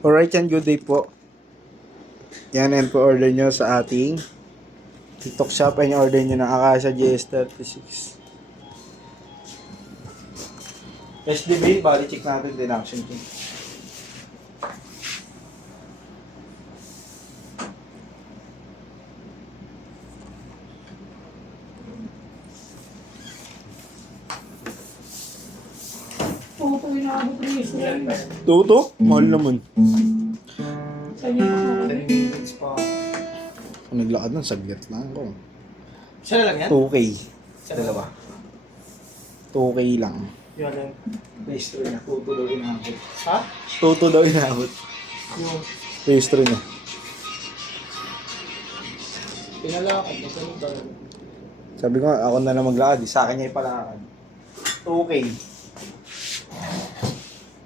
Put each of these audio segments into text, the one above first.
Alright yan, good day po. Yan and po-order nyo sa ating TikTok shop and order nyo ng Acacia GS36. SDB, body check natin din action key. Tuto, inaabot na yung Tuto? Mahal naman. Kanya ko. 10 minutes pa. Kung naglakad ng saglit lang ko. Siya na lang yan? 2K. Siya dalawa. 2K lang. Yun lang. Pastry niya. Tuto daw inaabot. Ha? Tuto daw inaabot. Yung Pastry niya. pinalakad. Magkano talaga? Sabi ko, ako na lang maglakad. Sa akin niya ipalakad. 2K.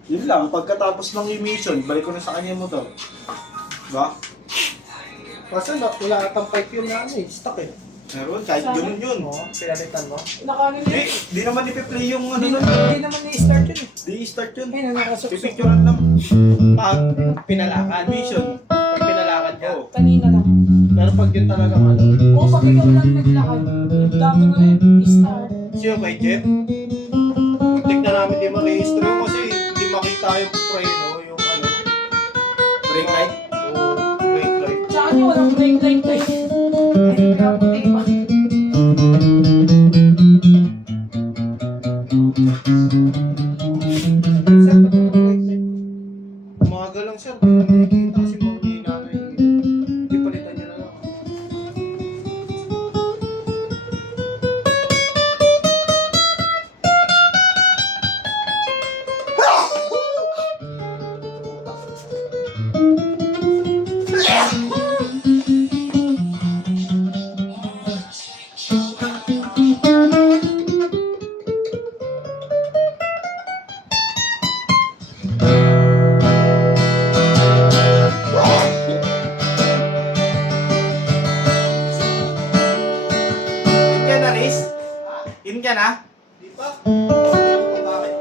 Yun lang, pagkatapos ng emission, balik ko na sa kanya yung motor. Diba? Kasi wala atang pipe yung na ano eh. Stuck eh. Meron, kahit ganun yun. Oo, pinalitan mo. Nakaano Hindi, yun? di naman ipi-play yung ano Hindi nun. naman i-start yun eh. Di i-start yun. Ayun, nakasuksok. Pipicturean lang. Pag Pinalakad. emission. Pag pinalakad ka. Oo. Kanina lang. Pero pag yun talaga ano. Oo, pag ikaw lang naglakad, dami na rin, i-start. Sino kay Jeff? Tignan namin di ma-register yun kasi hindi makita yung preno, yung ano. Brake light. Oo, brake light. Tsaka nyo, walang brake light to eh. Ayun, kaya puti pa. Sir, ba't yung brake light? Umaga lang sir, hindi nakikita kasi mahina na yung hindi palitan niya na lang. In ka na, Riz? In ka na? Di pa? Bakit?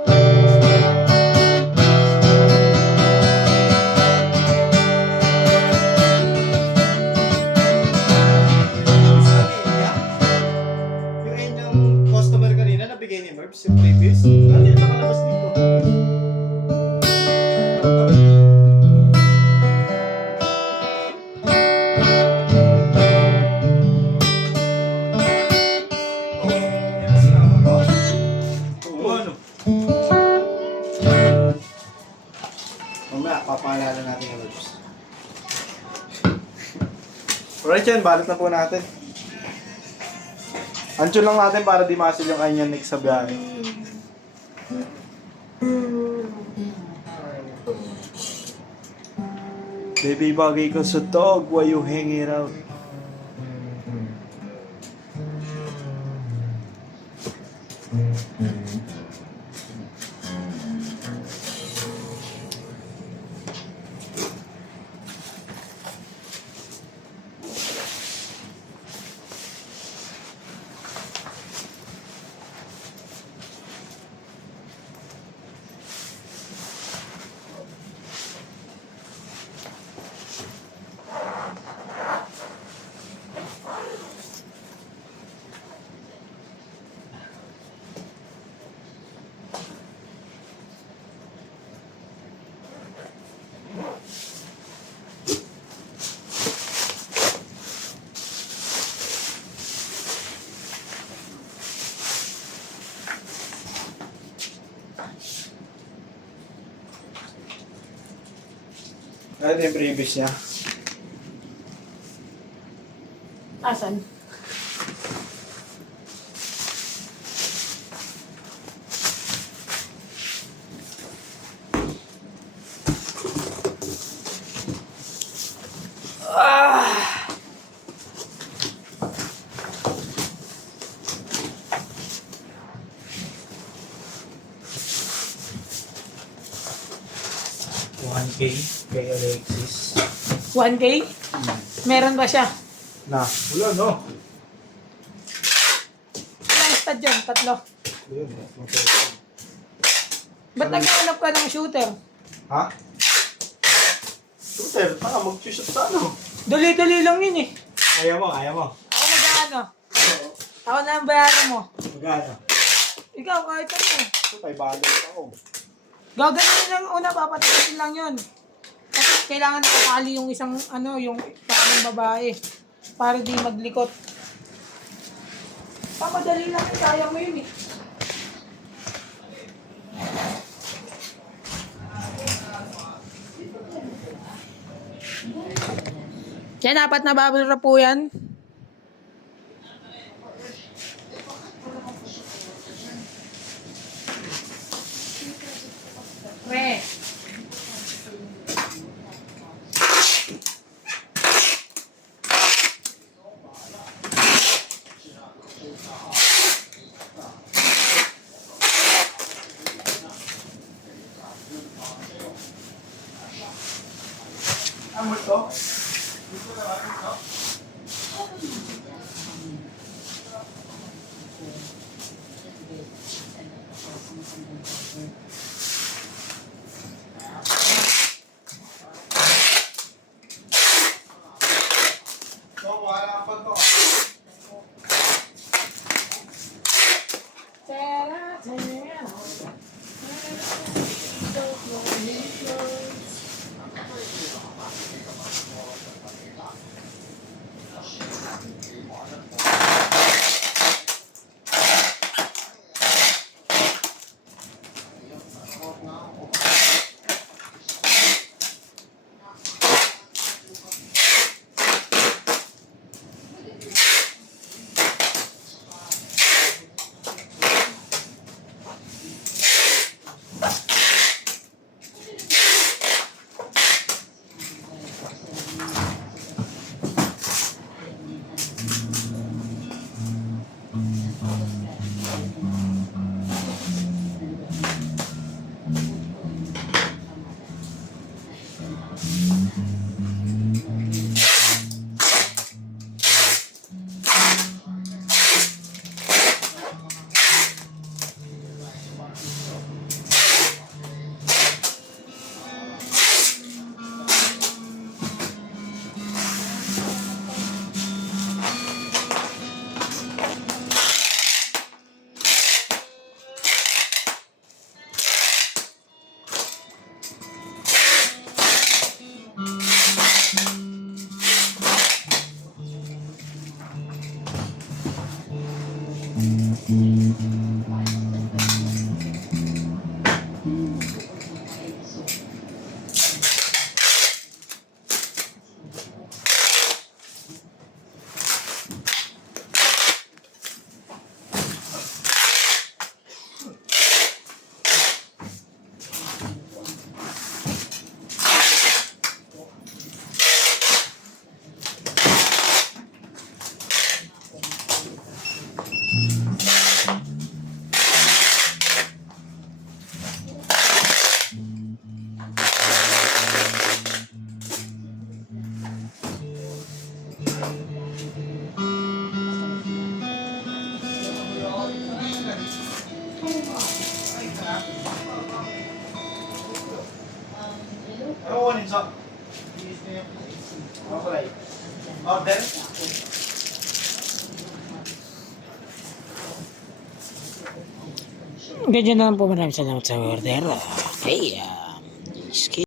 Yung inyong customer kanina nabigay ni Merbs, yung previous. Ano yung nakalabas dito? Oo, ano? Mamaya, papaalala natin yung Riz. Alright yan, balot na po natin. Ancho lang natin para di masil yung kanya next sa biyahe. Baby, bagay ko sa dog, why you hang it out? Ano yung previous niya? Asan? Kay Alexis. 1K? Meron ba siya? Na, wala no. Ilang stud yun? Tatlo. Ayun, okay. Ba't naghahanap ka ng shooter? Ha? sir. Baka mag-shoot sa ano. Dali-dali lang yun eh. Ayaw mo, ayaw mo. Ako magkano? Ako na ang bayaran mo. Magkano? Ikaw, kahit ano eh. Ito, 500 ako. Gaganin lang una, papatigasin lang yun. Kasi kailangan nakakali yung isang, ano, yung parang babae. Para di maglikot. Pamadali lang eh, kaya mo yun eh. Yan, apat na bubble wrap po yan. Pre. Ang to? So, wala pa to. Ano kunin sa? Okay. Order? Ganyan na lang po, maraming salamat sa order. Okay,